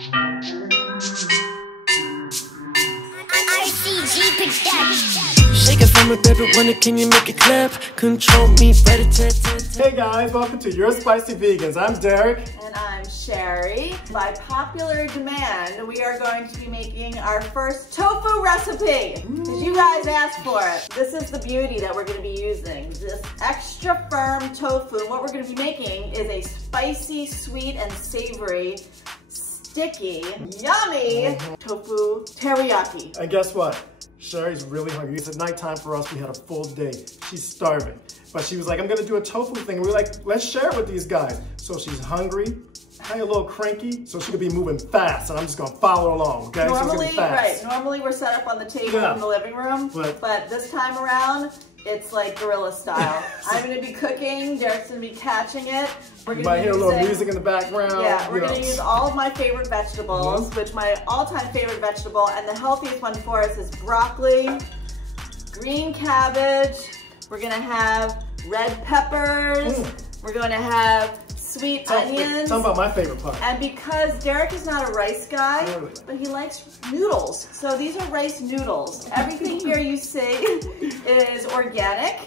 Shake it from a baby, wonder can you make it clap? Control me, better Hey guys, welcome to Your Spicy Vegans. I'm Derek. And I'm Sheri. By popular demand, we are going to be making our first tofu recipe. Because you guys asked for it. This is the beauty that we're going to be using. This extra firm tofu. What we're going to be making is a spicy, sweet, and savory, sticky, yummy tofu teriyaki. And guess what? Sheri's really hungry. It's at nighttime for us. We had a full day. She's starving. But she was like, I'm gonna do a tofu thing. And we were like, let's share it with these guys. So she's hungry, kind of a little cranky, so she could be moving fast. And I'm just gonna follow along, okay? Normally, normally we're set up on the table in the living room. But this time around, it's like guerrilla style. I'm gonna be cooking, Derek's gonna be catching it. You might hear a little music in the background. Yeah, we're gonna use all of my favorite vegetables, which my all-time favorite vegetable and the healthiest one for us is broccoli, green cabbage, we're gonna have red peppers, we're gonna have sweet onions. Tell me about my favorite part. And because Derek is not a rice guy, but he likes noodles. So these are rice noodles. Everything here you see is organic.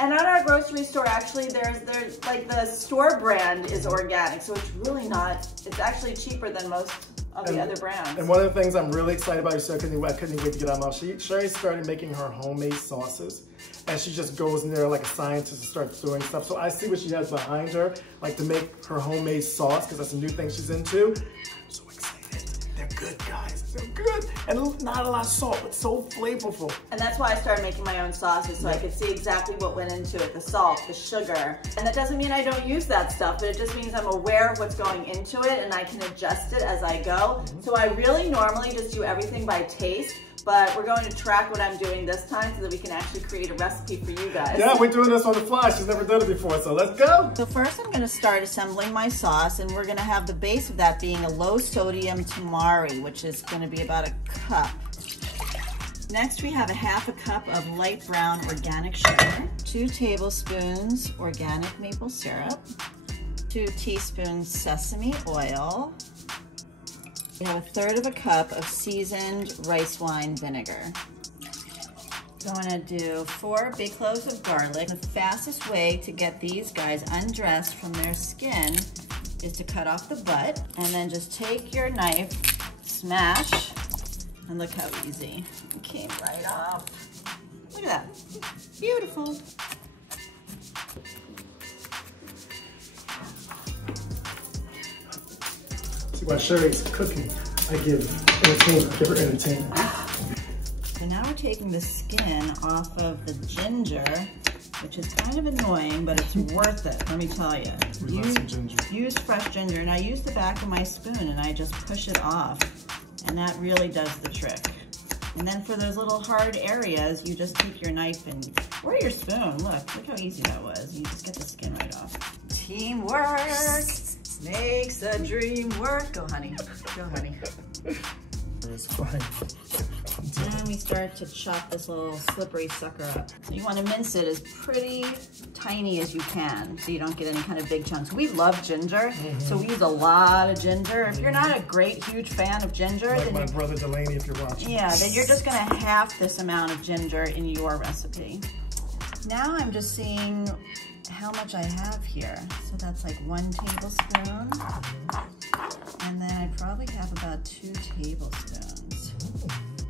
And at our grocery store, actually, there's like the store brand is organic. So it's really not, it's actually cheaper than most of the other brands. And one of the things I'm really excited about, I couldn't wait to get out of my mouth. Sheri started making her homemade sauces. And she just goes in there like a scientist and starts doing stuff. So I see what she has behind her, like to make her homemade sauce, because that's a new thing she's into. I'm so excited. They're good, guys. They're good. And not a lot of salt, but so flavorful. And that's why I started making my own sauces, so I could see exactly what went into it, the salt, the sugar. And that doesn't mean I don't use that stuff, but it just means I'm aware of what's going into it and I can adjust it as I go. So I really normally just do everything by taste. But we're going to track what I'm doing this time so that we can actually create a recipe for you guys. Yeah, we're doing this on the fly. She's never done it before, so let's go. So first I'm gonna start assembling my sauce, and we're gonna have the base of that being a low sodium tamari, which is gonna be about a cup. Next we have a half a cup of light brown organic sugar, 2 tablespoons organic maple syrup, 2 teaspoons sesame oil, we have a 1/3 of a cup of seasoned rice wine vinegar. So I'm gonna do 4 big cloves of garlic. The fastest way to get these guys undressed from their skin is to cut off the butt and then just take your knife, smash, and look how easy. It came right off. Look at that, beautiful. While Sheri's cooking, I give her entertainment. So now we're taking the skin off of the ginger, which is kind of annoying, but it's worth it, let me tell you. Use fresh ginger, and I use the back of my spoon and I just push it off, and that really does the trick. And then for those little hard areas, you just take your knife or your spoon, look how easy that was. You just get the skin right off. Teamwork makes a dream work. Go, honey. Go, honey. It's fine. And we start to chop this little slippery sucker up. So you want to mince it as pretty tiny as you can so you don't get any kind of big chunks. We love ginger, so we use a lot of ginger. If you're not a great, huge fan of ginger, like my brother Delaney, if you're watching. Yeah, then you're just going to half this amount of ginger in your recipe. Now I'm just seeing how much I have here. So that's like 1 tablespoon. And then I probably have about 2 tablespoons.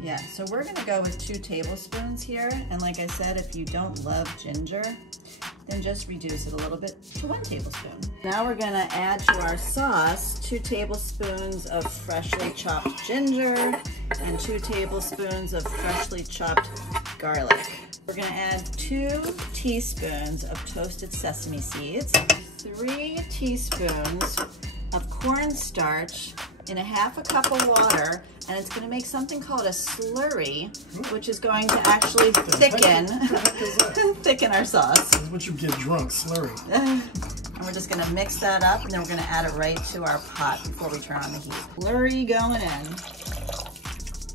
Yeah, so we're gonna go with 2 tablespoons here. And like I said, if you don't love ginger, then just reduce it a little bit to 1 tablespoon. Now we're gonna add to our sauce 2 tablespoons of freshly chopped ginger and 2 tablespoons of freshly chopped garlic. We're gonna add 2 teaspoons of toasted sesame seeds, 3 teaspoons of cornstarch in a half a cup of water, and it's gonna make something called a slurry, which is going to actually thicken our sauce. This is what you get drunk, slurry. And we're just gonna mix that up, and then we're gonna add it right to our pot before we turn on the heat. Slurry going in.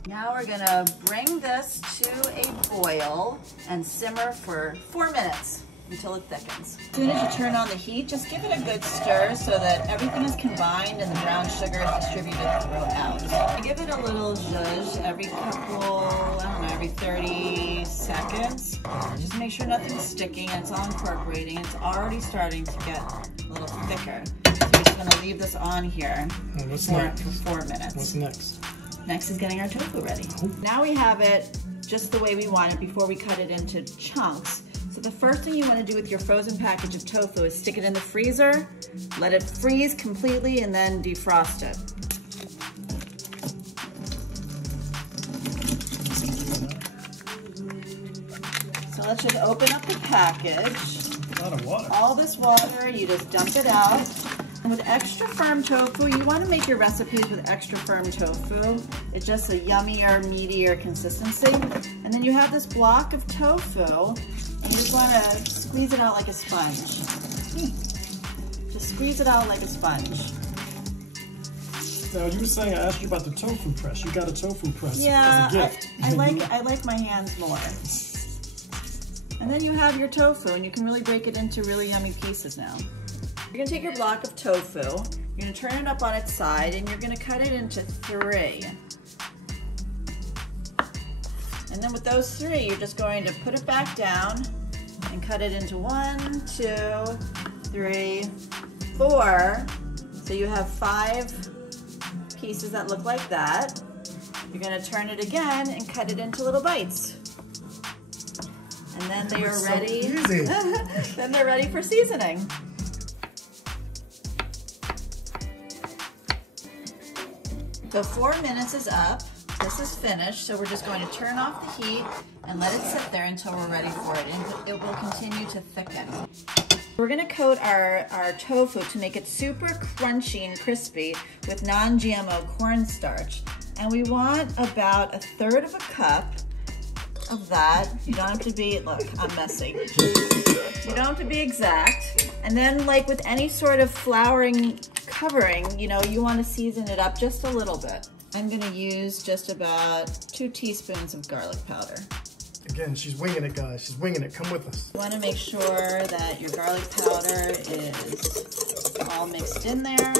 Now we're gonna bring this to a boil and simmer for 4 minutes. until it thickens. As soon as you turn on the heat, just give it a good stir so that everything is combined and the brown sugar is distributed throughout. Give it a little zhuzh every couple, I don't know, every 30 seconds. Just make sure nothing's sticking and it's all incorporating. It's already starting to get a little thicker. So we're just gonna leave this on here for 4 minutes. What's next? Next is getting our tofu ready. Now we have it just the way we want it before we cut it into chunks. So the first thing you want to do with your frozen package of tofu is stick it in the freezer, let it freeze completely, and then defrost it. So let's just open up the package. A lot of water. All this water, you just dump it out. And with extra firm tofu, you want to make your recipes with extra firm tofu. It's just a yummier, meatier consistency. And then you have this block of tofu, and you just want to squeeze it out like a sponge. Just squeeze it out like a sponge. Now you were saying I asked you about the tofu press. You got a tofu press Yeah, as a gift. I like my hands more. And then you have your tofu, and you can really break it into really yummy pieces now. You're gonna take your block of tofu, you're gonna turn it up on its side, and you're gonna cut it into 3. And then with those 3, you're just going to put it back down and cut it into 1, 2, 3, 4. So you have 5 pieces that look like that. You're gonna turn it again and cut it into little bites. And then they are ready. Then they're ready for seasoning. So 4 minutes is up. This is finished, so we're just going to turn off the heat and let it sit there until we're ready for it, and it will continue to thicken. We're gonna coat our tofu to make it super crunchy and crispy with non-GMO cornstarch. And we want about 1/3 of a cup of that. You don't have to be, look, I'm messy. You don't have to be exact. And then like with any sort of flouring covering, you know, you want to season it up just a little bit. I'm going to use just about 2 teaspoons of garlic powder. Again, she's winging it, guys. She's winging it. Come with us. You want to make sure that your garlic powder is all mixed in there.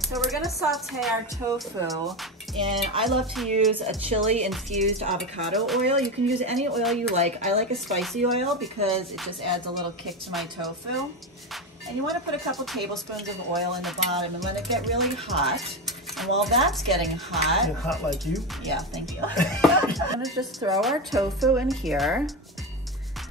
So we're going to saute our tofu, and I love to use a chili infused avocado oil. You can use any oil you like. I like a spicy oil because it just adds a little kick to my tofu. And you want to put a couple tablespoons of oil in the bottom and let it get really hot. And while that's getting hot... Get hot like you? Yeah, thank you. I'm going to just throw our tofu in here.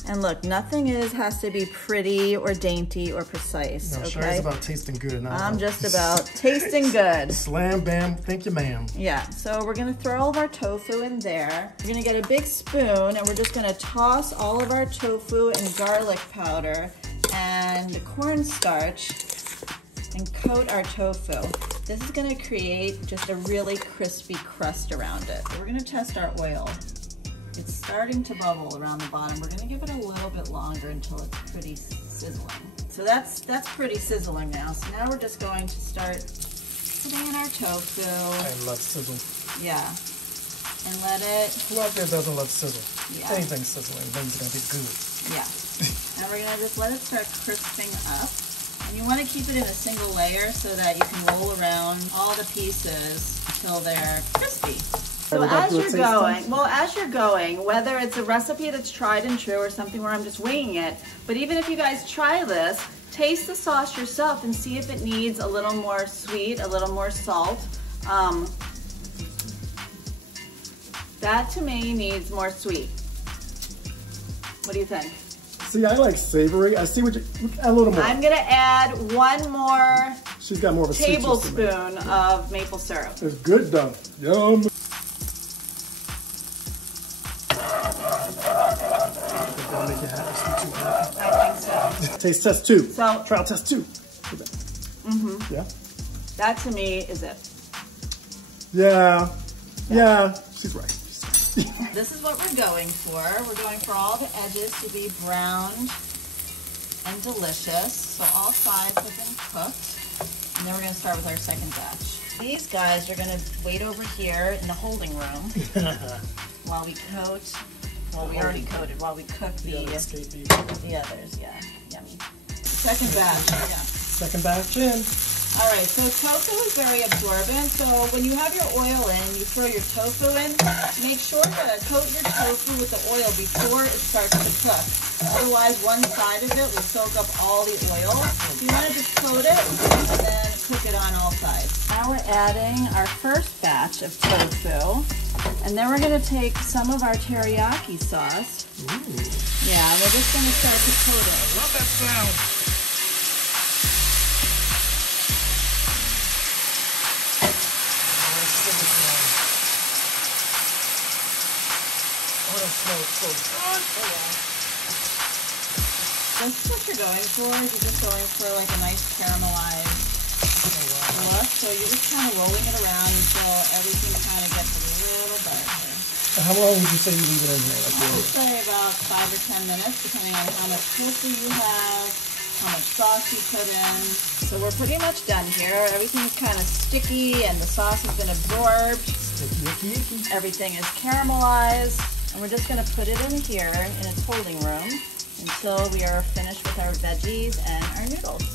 And look, nothing has to be pretty or dainty or precise, No, okay? Sheri's about tasting good. I'm just about tasting good. Slam, bam, thank you, ma'am. Yeah, so we're gonna throw all of our tofu in there. We're gonna get a big spoon and we're just gonna toss all of our tofu and garlic powder and cornstarch and coat our tofu. This is gonna create just a really crispy crust around it. So we're gonna test our oil. It's starting to bubble around the bottom. We're gonna give it a little bit longer until it's pretty sizzling. So that's pretty sizzling now. So now we're just going to start putting in our tofu. I love sizzle. Yeah. And let it... Who out there doesn't love sizzle? Yeah. Anything sizzling, things are gonna be good. Yeah. And we're gonna just let it start crisping up. And you wanna keep it in a single layer so that you can roll around all the pieces until they're crispy. So as you're going, whether it's a recipe that's tried and true or something where I'm just winging it, but even if you guys try this, taste the sauce yourself and see if it needs a little more sweet, a little more salt. That to me needs more sweet. What do you think? See, I like savory. I see what you, add a little more. I'm gonna add 1 more She's got more of a tablespoon of maple syrup. It's good though. Yum. Taste test 2. So, trial test 2. Yeah. That to me is it. Yeah. Yeah. She's right. This is what we're going for. We're going for all the edges to be browned and delicious. So all sides have been cooked. And then we're going to start with our second batch. These guys are going to wait over here in the holding room while we coat Well, we already coated while we cook the others. Yeah, yummy. Second batch. Yeah. Second batch in. All right, so tofu is very absorbent. So when you have your oil in, you throw your tofu in. Make sure to coat your tofu with the oil before it starts to cook. Otherwise, one side of it will soak up all the oil. You want to just coat it and then cook it on all sides. Now we're adding our first batch of tofu. And then we're going to take some of our teriyaki sauce. Ooh. Yeah, we're just going to start to coat it. I love that sound. Oh, that smells so good. Oh, yeah. This is what you're going for. You're just going for like a nice caramelized look. So you're just kind of rolling it around until everything kind of gets a little darker. How long would you say you leave it in there? I would say about 5 or 10 minutes, depending on how much tofu you have, how much sauce you put in. So we're pretty much done here. Everything's kind of sticky and the sauce has been absorbed. Sticky, icky. Everything is caramelized. And we're just going to put it in here in its holding room until we are finished with our veggies and our noodles.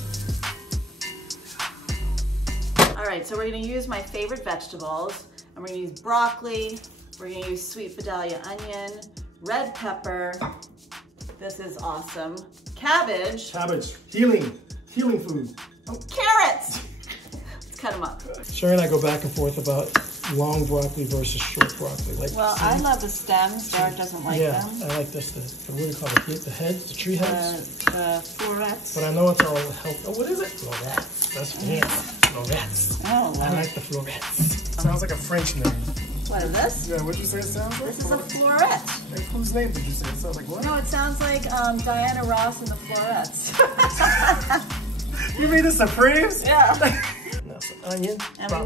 All right, so we're going to use my favorite vegetables. And we're going to use broccoli. We're going to use sweet Vidalia onion, red pepper. This is awesome. Cabbage. Cabbage. Healing food. Oh, carrots. Let's cut them up. Sheri and I go back and forth about long broccoli versus short broccoli. Well, I love the stems. Derek doesn't like them. Yeah, I like this. What do you call it? The heads, the tree heads? The florets. But I know it's all healthy. Oh, what is it? Florets. That's florets. Oh, I like the florets. Sounds like a French name. What is this? Yeah, what'd you say it sounds like? This is a floret. Like, whose name did you say? It sounds like what? No, it sounds like Diana Ross and the Florets. You mean the Supremes? Yeah. Now some onion. And we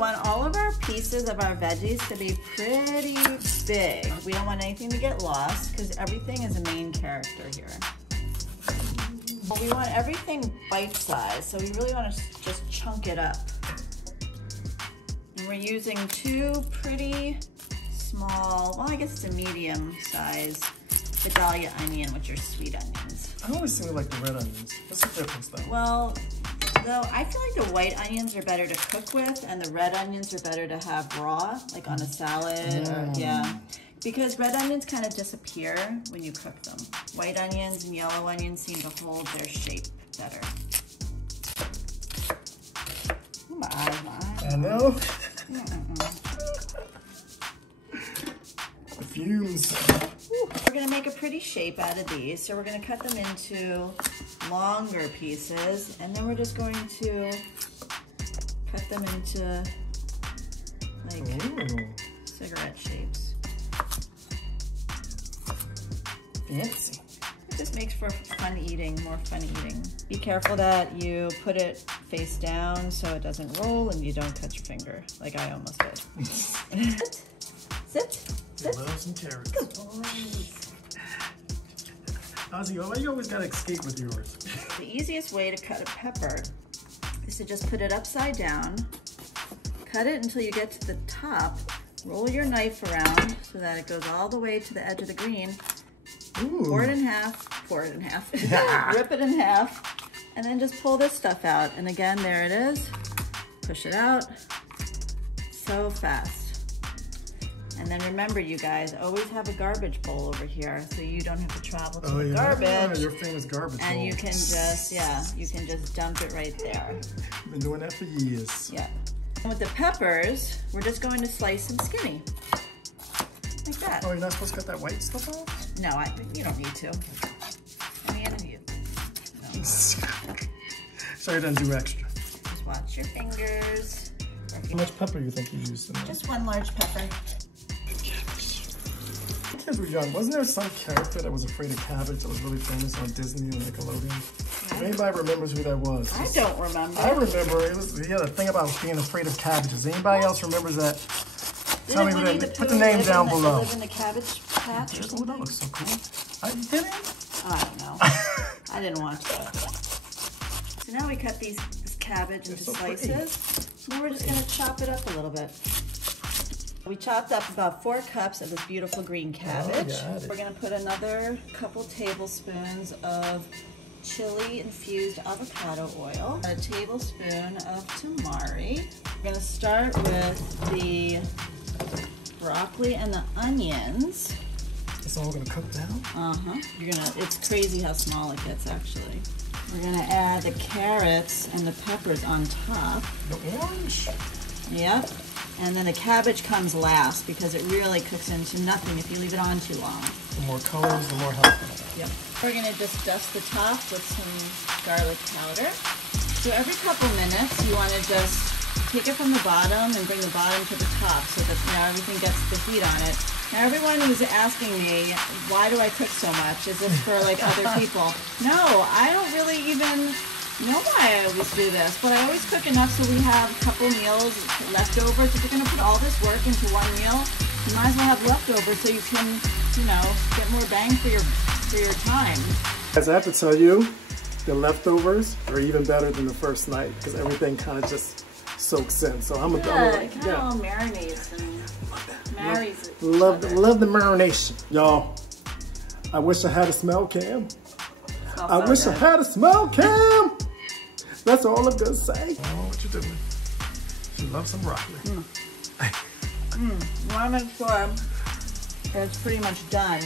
want all of our pieces of our veggies to be pretty big. We don't want anything to get lost because everything is a main character here. We want everything bite-sized, so we really want to just chunk it up. And we're using 2 pretty small, well, I guess it's a medium size Vidalia onion, which are sweet onions. I always seem to like the red onions. What's the difference though? Well, though I feel like the white onions are better to cook with and the red onions are better to have raw, like on a salad or, yeah. Because red onions kind of disappear when you cook them. White onions and yellow onions seem to hold their shape better. Ooh, my eyes. I know. The fumes. We're gonna make a pretty shape out of these. So we're gonna cut them into longer pieces and then we're just going to cut them into like cigarette shapes. Fancy. It just makes for fun eating, more fun eating. Be careful that you put it face down so it doesn't roll and you don't cut your finger, like I almost did. Sit. Love some carrots. Ozzy, why you always gotta escape with yours? The easiest way to cut a pepper is to just put it upside down, cut it until you get to the top, roll your knife around so that it goes all the way to the edge of the green. Ooh. Pour it in half, rip it in half, and then just pull this stuff out. And again, there it is. Push it out. So fast. And then remember, you guys, always have a garbage bowl over here so you don't have to travel to the garbage. Your famous garbage bowl. And you can just, you can just dump it right there. I've been doing that for years. Yeah. And with the peppers, we're just going to slice them skinny. Like that. Oh, you're not supposed to cut that white stuff off? No, you don't need to. I mean, no. So you don't do extra. Just watch your fingers. How much pepper do you think you used in that? Just 1 large pepper. Kids were young. Wasn't there some character that was afraid of cabbage that was really famous on Disney or Nickelodeon? If anybody remembers who that was. I don't remember. I remember. He had a thing about being afraid of cabbages. Anybody else remembers that? Tell me what it, put the name down below. Live in the cabbage patch or something? Oh, that looks so cool. Did it? Oh, I don't know. I didn't watch that. So now we cut this cabbage into slices. Now we're just going to chop it up a little bit. We chopped up about 4 cups of this beautiful green cabbage. Oh, we're gonna put another couple tablespoons of chili infused avocado oil, a tablespoon of tamari. We're gonna start with the broccoli and the onions. It's all gonna cook down? It's crazy how small it gets actually. We're gonna add the carrots and the peppers on top. The orange? Yep. And then the cabbage comes last because it really cooks into nothing if you leave it on too long. The more colors, the more healthy. Yep. We're gonna just dust the top with some garlic powder. So every couple minutes you wanna just take it from the bottom and bring the bottom to the top so that everything gets the heat on it. Now everyone who's asking me, why do I cook so much? Is this for like other people? No, I don't really even know why I always do this, but I always cook enough so we have a couple meals leftovers. If you're gonna put all this work into one meal, you might as well have leftovers so you can, get more bang for your time. As I have to tell you, the leftovers are even better than the first night because everything kind of just soaks in. So I'm it kind of all marinates and marries. Love the marination, y'all. I wish I had a smell cam. I wish I had a smell cam. That's all I'm gonna say. Oh, what you doing? She loves some broccoli. You want to make sure it's pretty much done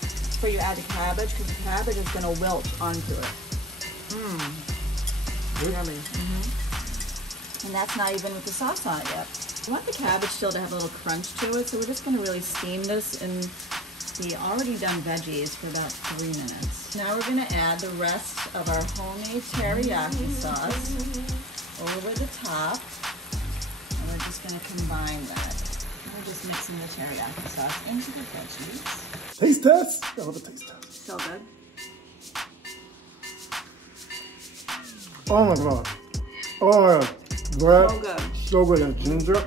before you add the cabbage because the cabbage is gonna wilt onto it. Yummy. And that's not even with the sauce on it yet. I want the cabbage still to have a little crunch to it, so we're just going to really steam this in the already done veggies for about 3 minutes. Now we're going to add the rest of our homemade teriyaki sauce over the top, and we're just going to combine that. And we're just mixing the teriyaki sauce into the veggies. Taste test? I love a taste test. So good. Oh my God. Oh yeah. Great. So good. So good. That ginger.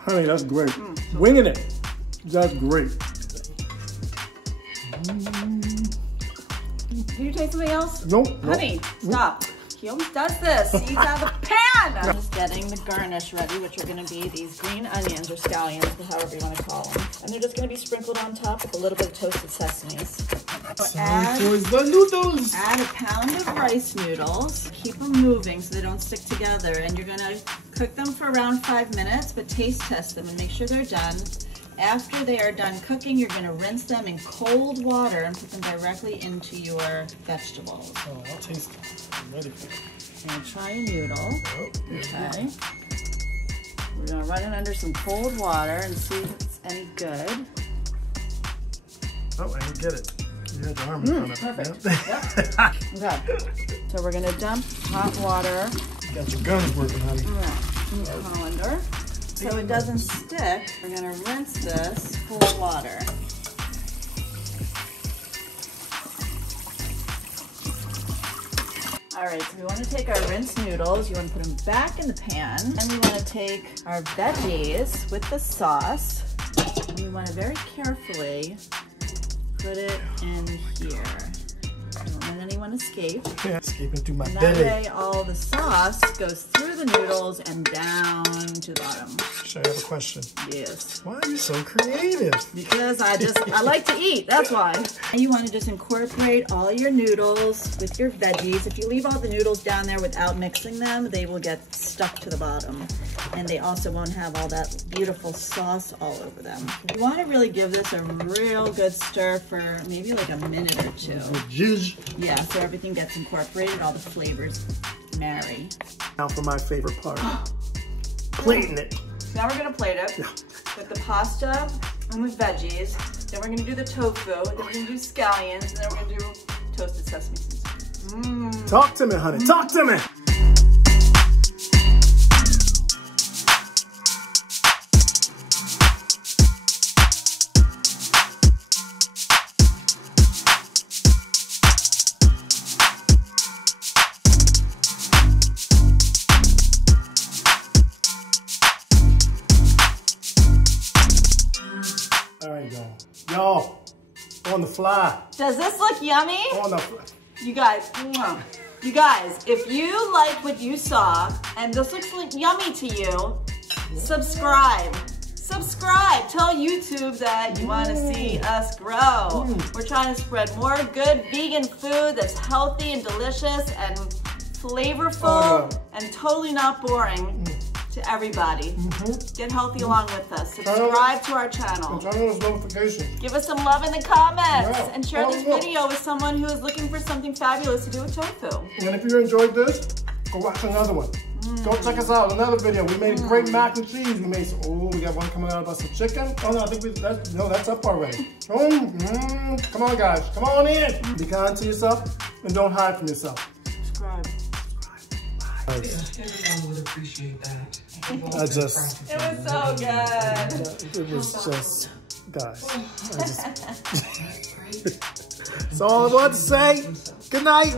Honey, that's great. Winging it. That's great. Did you taste something else? Nope. Honey, stop. He always does this. He eats out of the pan. I'm just getting the garnish ready, which are going to be these green onions or scallions, however you want to call them. And they're just going to be sprinkled on top with a little bit of toasted sesames. Add a pound of rice noodles. Keep them moving so they don't stick together. And you're going to cook them for around 5 minutes, but taste test them and make sure they're done. After they are done cooking, you're going to rinse them in cold water and put them directly into your vegetables. Oh, I'll taste it. I'm ready for it. And try a noodle. Oh, okay. We're going to run it under some cold water and see if it's any good. Oh, I didn't get it. You had the arm in front of it. Perfect. Yep. Okay. So we're going to dump hot water. You got your guns working, honey. In the colander. So it doesn't stick, we're going to rinse this full water. Alright, so we want to take our rinsed noodles, you want to put them back in the pan, and we want to take our veggies with the sauce, and we want to very carefully put it in here. Don't let anyone escape. Yeah, escaping through my and belly. that way all the sauce goes through the noodles and down to the bottom. Sheri, I have a question. Yes. Why are you so creative? Because I like to eat, that's why. And you want to just incorporate all your noodles with your veggies. If you leave all the noodles down there without mixing them, they will get stuck to the bottom. And they also won't have all that beautiful sauce all over them. You want to really give this a real good stir for maybe like a minute or two. Yeah, so everything gets incorporated, all the flavors marry. Now for my favorite part. Plating it. Now we're gonna plate it with the pasta and with veggies. Then we're gonna do the tofu, then we're gonna do scallions, and then we're gonna do toasted sesame seeds. Talk to me, honey, talk to me. Y'all, on the fly. Does this look yummy? On the fly. You guys, if you like what you saw and this looks like yummy to you, subscribe. Subscribe. Tell YouTube that you want to see us grow. We're trying to spread more good vegan food that's healthy and delicious and flavorful and totally not boring to everybody. Get healthy along with us. Subscribe to our channel. Turn on those notifications. Give us some love in the comments and share this video with someone who is looking for something fabulous to do with tofu. And if you enjoyed this, go watch another one. Go check us out, another video. We made great mac and cheese. We made some, we got one coming out about some chicken. Oh no, I think that's up already. Come on guys, come on in. Be kind to yourself and don't hide from yourself. Subscribe. Everyone would appreciate that. It was so good. It was just, guys. That's all I want to say. Good night.